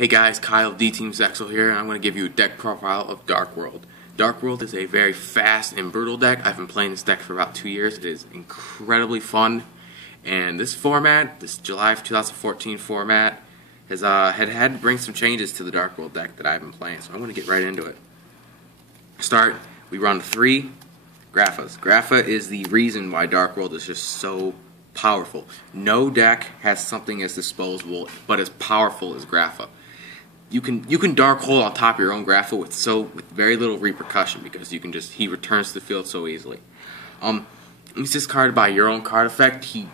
Hey guys, Kyle D-Team Zexel here, and I'm going to give you a deck profile of Dark World. Dark World is a very fast and brutal deck. I've been playing this deck for about 2 years. It is incredibly fun, and this format, this July of 2014 format, has had to bring some changes to the Dark World deck that I've been playing, so I'm going to get right into it. We run 3 graphas. Grapha is the reason why Dark World is just so powerful. No deck has something as disposable but as powerful as Grapha. You can dark hole on top of your own Grapha with very little repercussion because he returns to the field so easily. He's discarded by your own card effect. He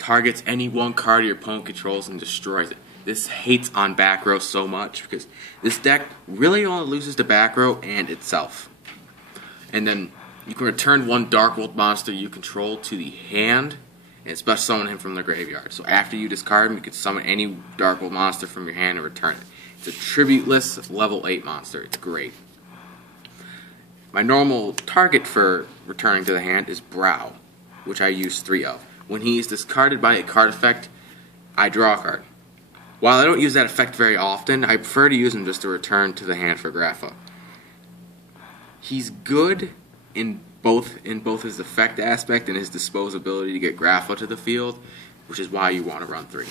targets any one card your opponent controls and destroys it. This hates on back row so much because this deck really only loses to back row and itself. And then you can return one Dark World monster you control to the hand and special summon him from the graveyard. So after you discard him, you can summon any Dark World monster from your hand and return it. It's a tributeless level 8 monster. It's great. My normal target for returning to the hand is Brow, which I use 3 of. When he is discarded by a card effect, I draw a card. While I don't use that effect very often, I prefer to use him just to return to the hand for Grapha. He's good in both his effect aspect and his disposability to get Grapha to the field, which is why you want to run 3.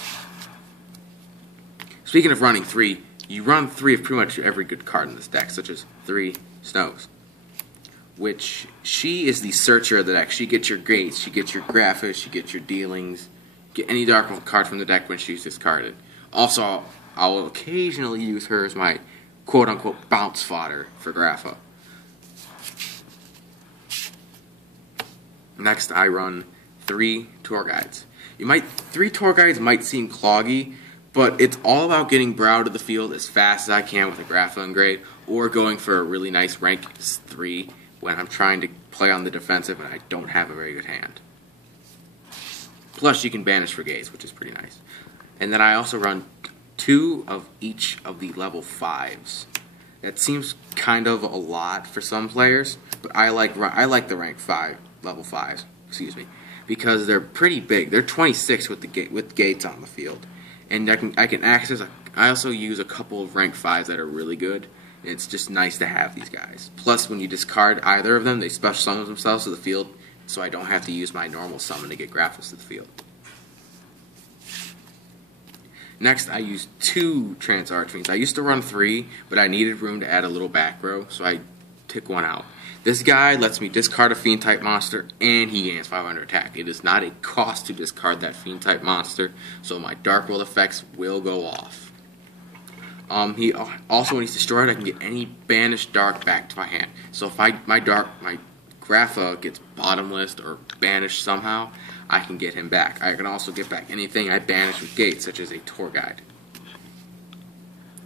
Speaking of running 3, you run 3 of pretty much every good card in this deck, such as 3 Snows, which she is the searcher of the deck. She gets your gates, she gets your Grapha, she gets your dealings, get any Dark World card from the deck when she's discarded. Also, I'll occasionally use her as my quote-unquote bounce fodder for Grapha. Next, I run 3 tour guides. 3 tour guides might seem cloggy, but it's all about getting Brow to the field as fast as I can with a Grapha engraved, or going for a really nice rank 3 when I'm trying to play on the defensive and I don't have a very good hand. Plus, you can banish for gaze, which is pretty nice. And then I also run 2 of each of the level 5s. That seems kind of a lot for some players, but I like the rank 5. Level 5s, because they're pretty big. They're 26 with gates on the field, and I can access. I also use a couple of rank 5s that are really good. And it's just nice to have these guys. Plus, when you discard either of them, they special summon themselves to the field, so I don't have to use my normal summon to get Graphas to the field. Next, I use 2 Trance Archfiends. I used to run 3, but I needed room to add a little back row, so I took one out. This guy lets me discard a Fiend-type monster, and he gains 500 attack. It is not a cost to discard that Fiend-type monster, so my Dark World effects will go off. He also, when he's destroyed, I can get any banished Dark back to my hand. So if my Grapha gets bottomless or banished somehow, I can get him back. I can also get back anything I banish with gates, such as a tour guide.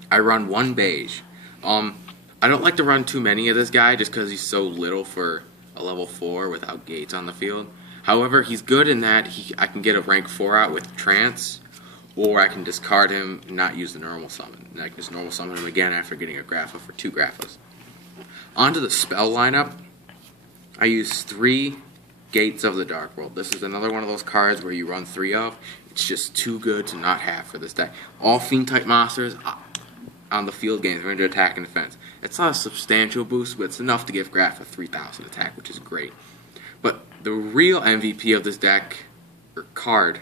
I run 1 beige. I don't like to run too many of this guy just because he's so little for a level 4 without gates on the field. However, he's good in that I can get a rank 4 out with Trance, or I can discard him and not use the normal summon. And I can just normal summon him again after getting a Grapha for 2 Graphas. Onto the spell lineup, I use 3 Gates of the Dark World. This is another one of those cards where you run 3 of. It's just too good to not have for this deck. All Fiend-type monsters on the field gains range attack and defense. It's not a substantial boost, but it's enough to give Grapha 3,000 attack, which is great. But the real MVP of this deck, or card,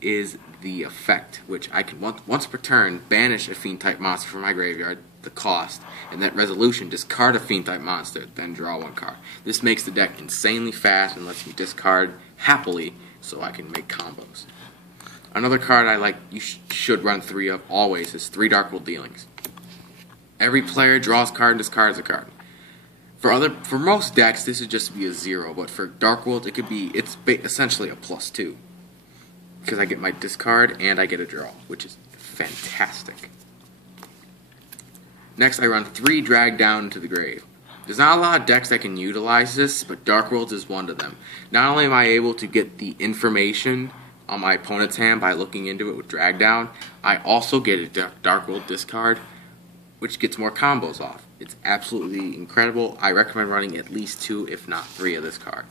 is the effect, which I can once per turn banish a Fiend-type monster from my graveyard, the cost, and that resolution, discard a Fiend-type monster, then draw 1 card. This makes the deck insanely fast and lets me discard happily so I can make combos. Another card I like you should run 3 of always is 3 Dark World Dealings. Every player draws a card and discards a card. For most decks, this would just be a 0, but for Dark World, it's essentially a +2. Because I get my discard and I get a draw, which is fantastic. Next, I run 3 Drag Down to the Grave. There's not a lot of decks that can utilize this, but Dark World is one of them. Not only am I able to get the information on my opponent's hand by looking into it with Drag Down, I also get a Dark World discard, which gets more combos off. It's absolutely incredible. I recommend running at least 2, if not 3 of this card.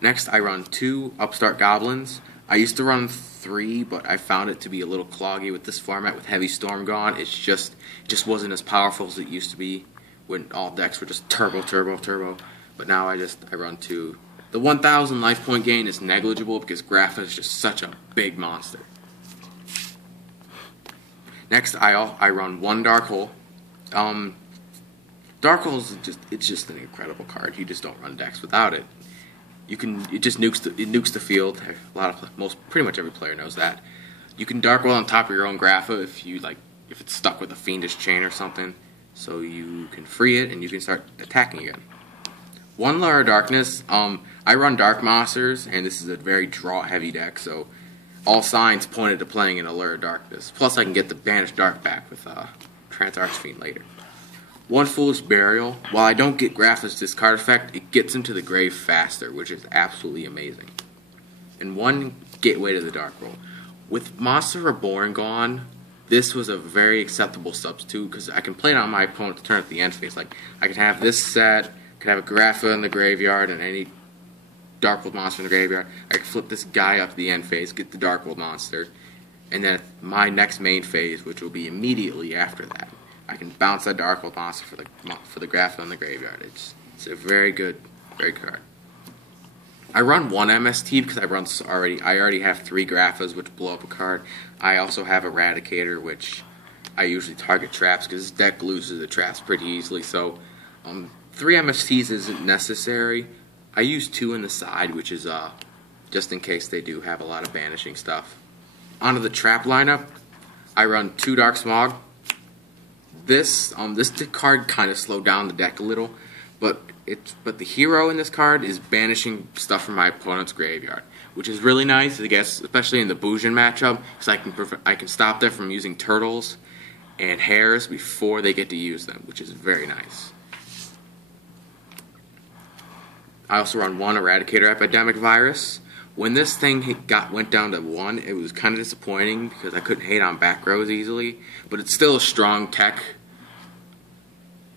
Next, I run 2 Upstart Goblins. I used to run 3, but I found it to be a little cloggy with this format with Heavy Storm gone. It just wasn't as powerful as it used to be when all decks were just turbo, turbo, turbo. But now I run 2. The 1,000 life point gain is negligible because grapha is just such a big monster. Next, I run 1 Dark Hole. Dark Hole is just an incredible card. You just don't run decks without it. It just nukes the field. Pretty much every player knows that. You can Dark Hole on top of your own grapha if it's stuck with a fiendish chain or something, so you can free it and you can start attacking again. 1 Layer of Darkness. I run Dark Monsters, and this is a very draw-heavy deck, so all signs pointed to playing in a Layer of Darkness. Plus, I can get the Banished Dark back with Trance Archfiend later. 1 Foolish Burial. While I don't get Grapha's discard effect, it gets into the grave faster, which is absolutely amazing. And 1 Gateway to the Dark World. With Monster Reborn gone, this was a very acceptable substitute because I can play it on my opponent's turn at the end phase. Like, I could have this set, could have a Grapha in the graveyard and any Darkwold monster in the graveyard. I could flip this guy up to the end phase, get the Darkwold monster, and then my next main phase, which will be immediately after that, I can bounce that Darkwold monster for the Grapha in the graveyard. It's a very good card. I run 1 MST because I already have 3 Graphas which blow up a card. I also have Eradicator, which I usually target traps because this deck loses the traps pretty easily. So 3 MSTs isn't necessary. I use 2 in the side, which is just in case they do have a lot of banishing stuff. Onto the trap lineup, I run 2 Dark Smog. This card kind of slowed down the deck a little, but the hero in this card is banishing stuff from my opponent's graveyard, which is really nice, I guess, especially in the Bujin matchup, because I can stop them from using turtles and hares before they get to use them, which is very nice. I also run 1 Eradicator Epidemic Virus. When this thing went down to 1, it was kind of disappointing because I couldn't hate on back rows easily, but it's still a strong tech.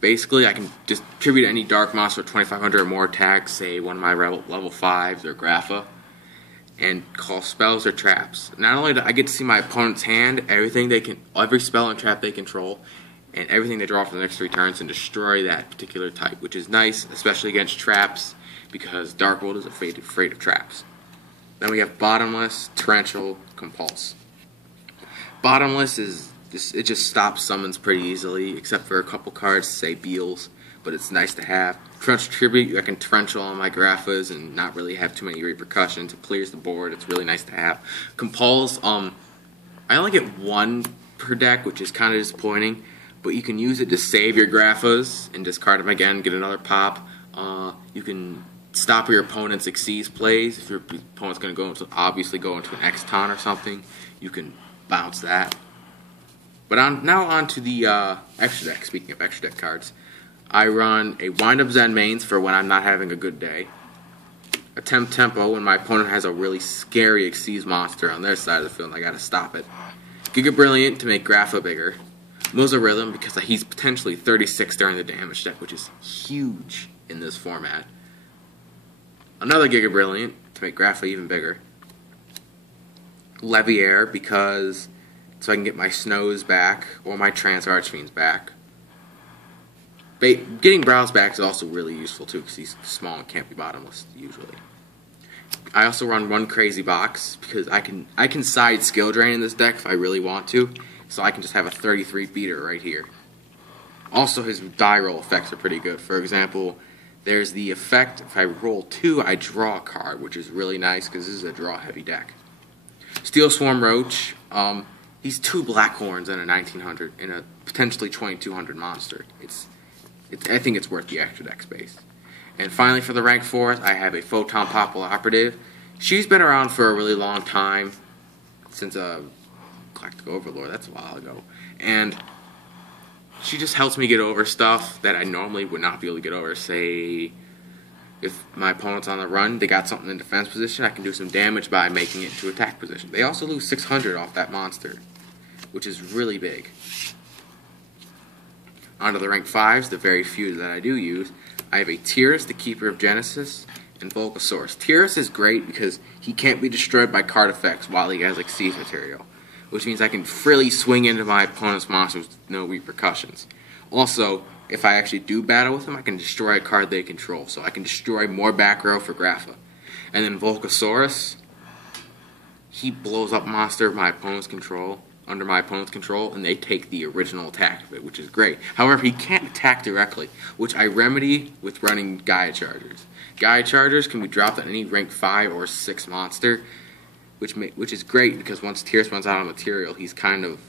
Basically, I can distribute any Dark Monster with 2,500 or more attacks, say one of my level 5s or Grapha, and call spells or traps. Not only do I get to see my opponent's hand, every spell and trap they control, and everything they draw for the next 3 turns, and destroy that particular type, which is nice, especially against traps, because Darkwold is afraid of traps. Then we have Bottomless, Torrential, Compulse. Bottomless just stops summons pretty easily, except for a couple cards, say Beals, but it's nice to have. Torrential Tribute, I can Torrential on my Graphas and not really have too many repercussions. It clears the board, it's really nice to have. Compulse, I only get 1 per deck, which is kind of disappointing, but you can use it to save your Graphas and discard them again, get another pop. You can stop your opponent's Xyz plays. If your opponent's going to obviously go into an Xton or something, you can bounce that. But now on to the extra deck. Speaking of extra deck cards, I run a Wind Up Zen mains for when I'm not having a good day. Attempt Tempo when my opponent has a really scary Xyz monster on their side of the field and I got to stop it. Giga Brilliant to make Grapha bigger. Moza Rhythm because he's potentially 36 during the damage deck, which is huge in this format. Another Giga Brilliant to make Grapha even bigger. Leviair because so I can get my Snows back or my Trance Archfiends back. Getting Browse back is also really useful too because he's small and can't be bottomless usually. I also run 1 Crazy Box because I can side Skill Drain in this deck if I really want to, so I can just have a 33 beater right here. Also, his die roll effects are pretty good. For example, there's the effect, if I roll 2, I draw a card, which is really nice because this is a draw-heavy deck. Steel Swarm Roach, he's 2 Black Horns and a 1900 and a potentially 2200 monster. I think it's worth the extra deck space. And finally, for the rank 4th, I have a Photon Popple Operative. She's been around for a really long time, since Galactic Overlord, that's a while ago. And she just helps me get over stuff that I normally would not be able to get over. Say, if my opponent's on the run, they got something in defense position, I can do some damage by making it to attack position. They also lose 600 off that monster, which is really big. Onto the rank 5s, the very few that I do use. I have a Tyrus, the Keeper of Genesis, and Volcasaurus. Tyrus is great because he can't be destroyed by card effects while he has Exceed material, which means I can freely swing into my opponent's monsters with no repercussions. Also, if I actually do battle with him, I can destroy a card they control, so I can destroy more back row for grapha. And then Volcasaurus, he blows up monster of my opponent's control, under my opponent's control, and they take the original attack of it, which is great. However, he can't attack directly, which I remedy with running Gaia Chargers. Gaia Chargers can be dropped on any rank 5 or 6 monster, which is great because once Tyrus runs out of material, he's kind of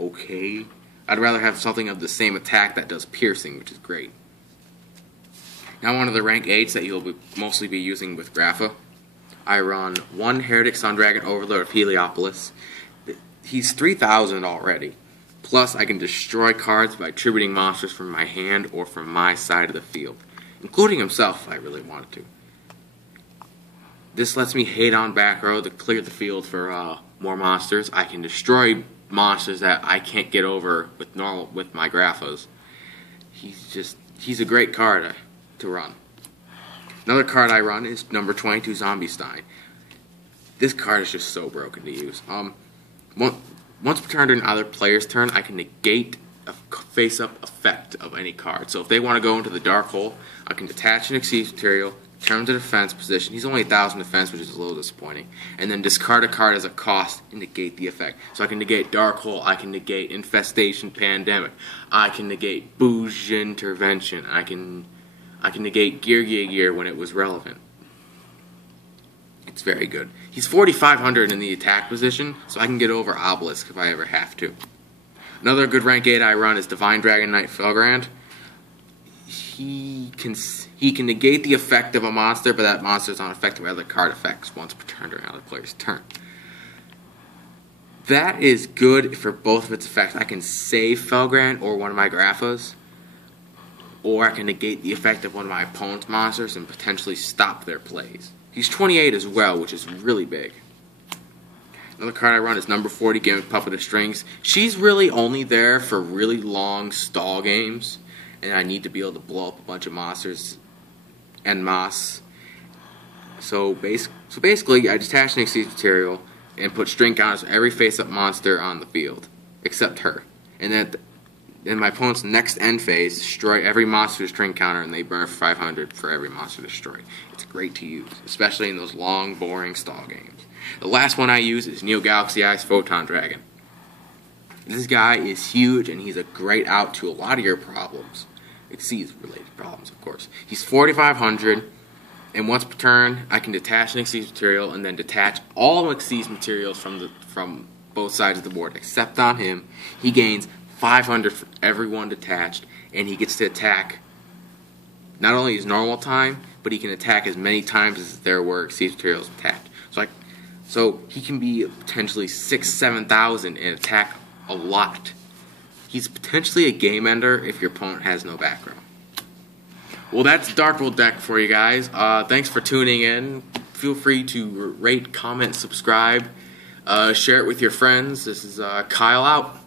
okay. I'd rather have something of the same attack that does piercing, which is great. Now one of the rank 8s that you'll mostly be using with grapha. I run 1 Heretic Sun Dragon Overlord of Heliopolis. He's 3,000 already. Plus, I can destroy cards by attributing monsters from my hand or from my side of the field, including himself if I really wanted to. This lets me hate on back row to clear the field for more monsters. I can destroy monsters that I can't get over with my graphas. He's a great card to run. Another card I run is number 22 Zombie Stein. This card is just so broken to use. Once per turn during either player's turn, I can negate a face-up effect of any card. So if they want to go into the dark hole, I can detach an Exceed material, turn to defense position. He's only 1,000 defense, which is a little disappointing. And then discard a card as a cost and negate the effect. So I can negate Dark Hole, I can negate Infestation Pandemic, I can negate Bouge Intervention, I can negate Gear when it was relevant. It's very good. He's 4,500 in the attack position, so I can get over Obelisk if I ever have to. Another good rank 8 I run is Divine Dragon Knight Felgrand. He can negate the effect of a monster, but that monster is not affected by other card effects once per turn during another player's turn. That is good for both of its effects. I can save Felgrand or one of my graphas, or I can negate the effect of one of my opponent's monsters and potentially stop their plays. He's 28 as well, which is really big. Another card I run is number 40, Gimmick Puppet of Strings. She's really only there for really long stall games, and I need to be able to blow up a bunch of monsters en masse. So basically, I detach an Exceed material and put string counters on every face-up monster on the field, except her. And then in my opponent's next end phase, destroy every monster string counter, and they burn for 500 for every monster destroyed. It's great to use, especially in those long, boring stall games. The last one I use is Neo Galaxy Eyes Photon Dragon. This guy is huge, and he's a great out to a lot of your problems. Exceed-related problems, of course. He's 4,500, and once per turn, I can detach an Exceed material and then detach all of Exceed's materials from both sides of the board, except on him. He gains 500 for everyone detached, and he gets to attack not only his normal time, but he can attack as many times as there were Exceed materials attached. So he can be potentially 6,000-7,000 and attack a lot. He's potentially a game ender if your opponent has no background. Well, that's Dark World deck for you guys. Thanks for tuning in. Feel free to rate, comment, subscribe, share it with your friends. This is Kyle out.